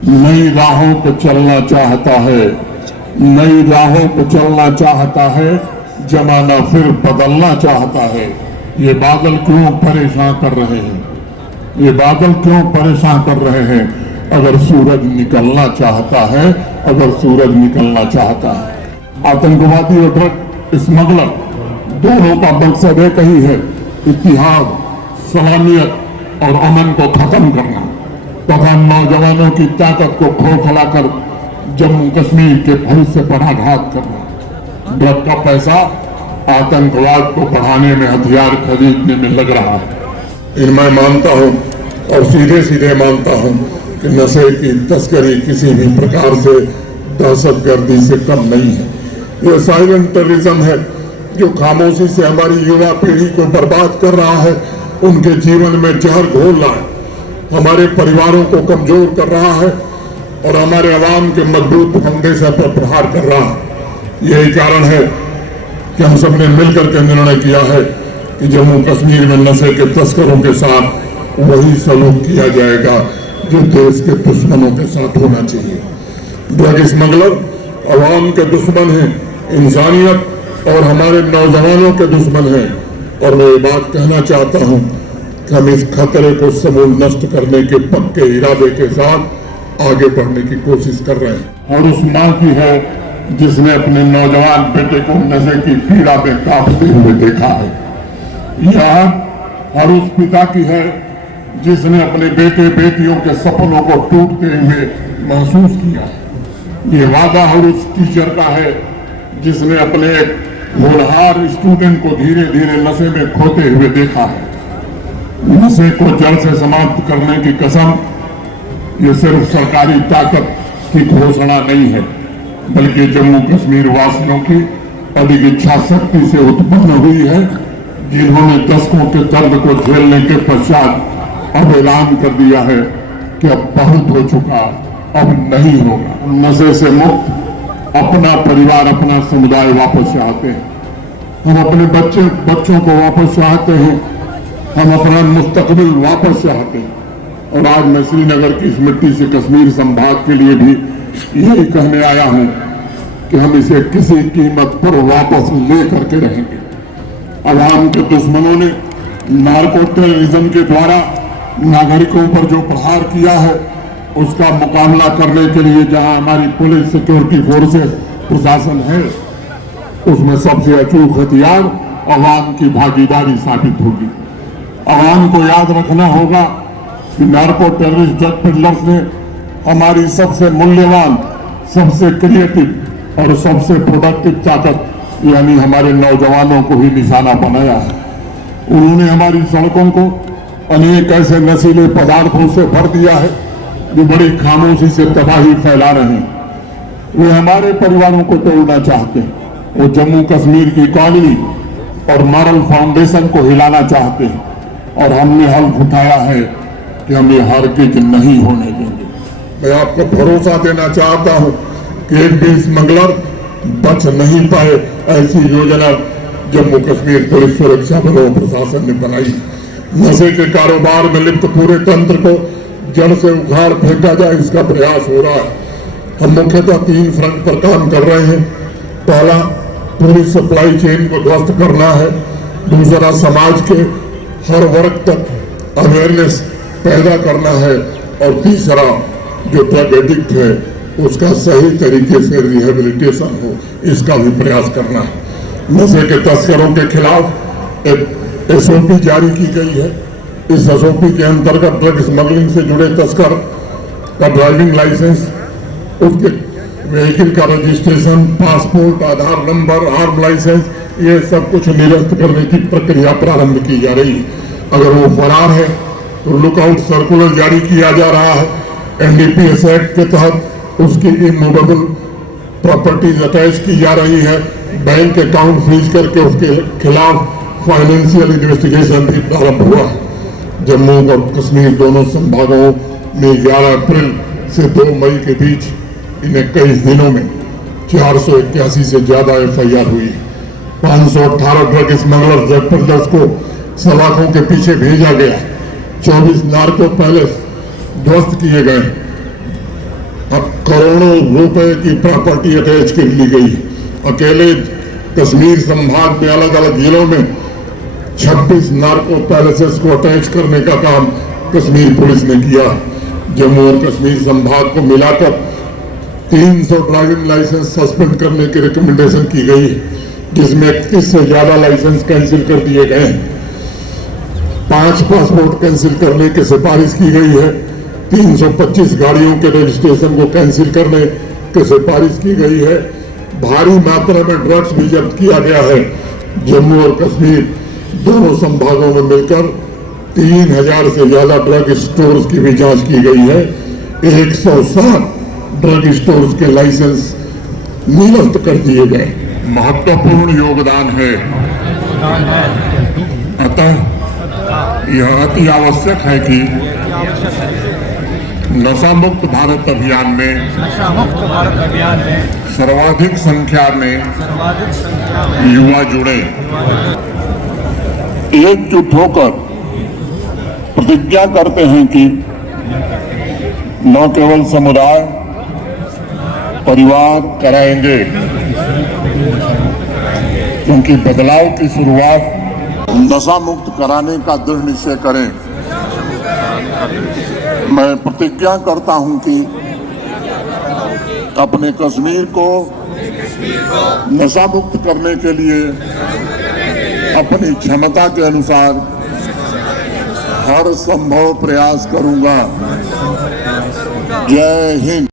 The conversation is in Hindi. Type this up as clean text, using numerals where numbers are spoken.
नई राहों पर चलना चाहता है, नई राहों पर चलना चाहता है, जमाना फिर बदलना चाहता है। ये बादल क्यों परेशान कर रहे हैं, ये बादल क्यों परेशान कर रहे हैं? अगर सूरज निकलना चाहता है, अगर सूरज निकलना चाहता है। आतंकवादी और ड्रग स्मगलर दोनों का मकसद एक ही है, इतिहाद, सलामियत और अमन को खत्म करना तथा नौजवानों की ताकत को खोखलाकर जम्मू कश्मीर के भविष्य पर आघात करना। ड्रग का पैसा आतंकवाद को बढ़ाने में, हथियार खरीदने में लग रहा है। मैं मानता हूं और सीधे सीधे मानता हूं कि नशे की तस्करी किसी भी प्रकार से दहशतगर्दी से कम नहीं है। यह साइलेंट टेररिज्म है जो खामोशी से हमारी युवा पीढ़ी को बर्बाद कर रहा है, उनके जीवन में जहर घोल रहा है, हमारे परिवारों को कमजोर कर रहा है और हमारे अवाम के मजबूत फाउंडेशन पर प्रहार कर रहा है। यही कारण है कि हम सब ने मिलकर के निर्णय किया है कि जम्मू कश्मीर में नशे के तस्करों के साथ वही सलूक किया जाएगा जो देश के दुश्मनों के साथ होना चाहिए। ड्रग स्मगलर अवाम के दुश्मन हैं, इंसानियत और हमारे नौजवानों के दुश्मन हैं। और मैं ये बात कहना चाहता हूँ कि हम इस खतरे को समूल नष्ट करने के पक्के इरादे के साथ आगे बढ़ने की कोशिश कर रहे हैं। और उस माँ की है जिसने अपने नौजवान बेटे को नशे की पीड़ा में कांपते हुए देखा है। यह और उस पिता की है जिसने अपने बेटे बेटियों के सपनों को टूटते हुए महसूस किया है। ये वादा और उस टीचर का है जिसने अपने एक होनहार स्टूडेंट को धीरे धीरे नशे में खोते हुए देखा है। नशे को जड़ से समाप्त करने की कसम ये सिर्फ सरकारी ताकत की घोषणा नहीं है, बल्कि जम्मू कश्मीर वासियों की अधिक इच्छा शक्ति से उत्पन्न हुई है, जिन्होंने दशकों के दर्द को झेलने के पश्चात अब ऐलान कर दिया है कि अब बहुत हो चुका, अब नहीं होगा। नशे से मुक्त अपना परिवार, अपना समुदाय वापस चाहते हैं। हम अपने बच्चों को वापस चाहते हैं, हम अपना मुस्तकबिल वापस चाहते हैं। और आज मैं श्रीनगर की इस मिट्टी से कश्मीर संभाग के लिए भी यही कहने आया हूं कि हम इसे किसी कीमत पर वापस ले करके रहेंगे। अवाम के दुश्मनों ने नार्को टेररिज्म के द्वारा नागरिकों पर जो प्रहार किया है, उसका मुकाबला करने के लिए जहां हमारी पुलिस, सिक्योरिटी फोर्सेस, प्रशासन है, उसमें सबसे अचूक हथियार अवाम की भागीदारी साबित होगी। अवाम को याद रखना होगा कि नार्को टेररिस्ट ड्रग पेडलर्स ने हमारी सबसे मूल्यवान, सबसे क्रिएटिव और सबसे प्रोडक्टिव ताकत यानी हमारे नौजवानों को ही निशाना बनाया है। उन्होंने हमारी सड़कों को अनेक ऐसे नशीले पदार्थों से भर दिया है जो बड़ी खामोशी से तबाही फैला रहे हैं। वे हमारे परिवारों को तोड़ना चाहते हैं, वो जम्मू कश्मीर की इकॉनमी और मॉरल फाउंडेशन को हिलाना चाहते हैं। और हमने हल्फ उठाया है कि हम ये हरगिज नहीं होने देंगे। मैं आपको भरोसा देना चाहता हूं कि एक भी स्मगलर बच नहीं पाए, ऐसी योजना जम्मू कश्मीर पुलिस, सुरक्षा बलों, प्रशासन ने बनाई। नशे के कारोबार में लिप्त पूरे तंत्र को जड़ से उखाड़ फेंका जाए, इसका प्रयास हो रहा है। हम मुख्यतः 3 फ्रंट पर काम कर रहे हैं। पहला, पूरी सप्लाई चेन को ध्वस्त करना है। दूसरा, समाज के हर वर्ग तक अवेयरनेस पैदा करना है। और तीसरा, जो ड्रग एडिक्ट है उसका सही तरीके से रिहेबिलिटेशन हो, इसका भी प्रयास करना है। नशे के तस्करों के खिलाफ एक SOP जारी की गई है। इस SOP के अंतर्गत ड्रग स्मगलिंग से जुड़े तस्कर का ड्राइविंग लाइसेंस, उसके व्हीकल का रजिस्ट्रेशन, पासपोर्ट, आधार नंबर, आर्म लाइसेंस, ये सब कुछ निरस्त करने की प्रक्रिया प्रारंभ की जा रही है। अगर वो फरार है तो लुकआउट सर्कुलर जारी किया जा रहा है। NDPS एक्ट के तहत उसकी इमूवेबल प्रॉपर्टीज अटैच की जा रही है। बैंक अकाउंट फ्रीज करके उसके खिलाफ फाइनेंशियल इन्वेस्टिगेशन भी प्रारंभ हुआ है। जम्मू और कश्मीर दोनों संभागों में 11 अप्रैल से 2 मई के बीच इन 21 दिनों में 481 से ज्यादा FIR हुई। 518 ड्रग स्मगलर, ड्रग पेडलर्स को सलाखों के पीछे भेजा गया। 24 नार्को पैलेस ध्वस्त किए गए। करोड़ों रुपए की प्रॉपर्टी अटैच कर ली गई। अकेले कश्मीर संभाग में अलग अलग जिलों में 26 नार्को पैलेसेस को अटैच करने का काम कश्मीर पुलिस ने किया। जम्मू और कश्मीर संभाग को मिलाकर 300 ड्राइविंग लाइसेंस सस्पेंड करने की रिकमेंडेशन की गई, जिसमें 31 से ज्यादा लाइसेंस कैंसिल कर दिए गए। 5 पासपोर्ट कैंसिल करने की सिफारिश की गई है। 325 गाड़ियों के रजिस्ट्रेशन को कैंसिल करने की सिफारिश की गई है। भारी मात्रा में ड्रग्स भी जब्त किया गया है। जम्मू और कश्मीर दोनों संभागों में मिलकर 3000 से ज्यादा ड्रग स्टोर्स की भी जांच की गई है। 107 ड्रग स्टोर्स के लाइसेंस निरस्त कर दिए गए। महत्वपूर्ण योगदान है, अतः यह अति आवश्यक है कि नशा मुक्त भारत अभियान में सर्वाधिक संख्या में युवा जुड़े, एकजुट होकर प्रतिज्ञा करते हैं कि न केवल समुदाय परिवार कराएंगे, क्योंकि बदलाव की शुरुआत नशा मुक्त कराने का दृढ़ निश्चय करें। मैं प्रतिज्ञा करता हूं कि अपने कश्मीर को नशा मुक्त करने के लिए अपनी क्षमता के अनुसार हर संभव प्रयास करूंगा। जय हिंद।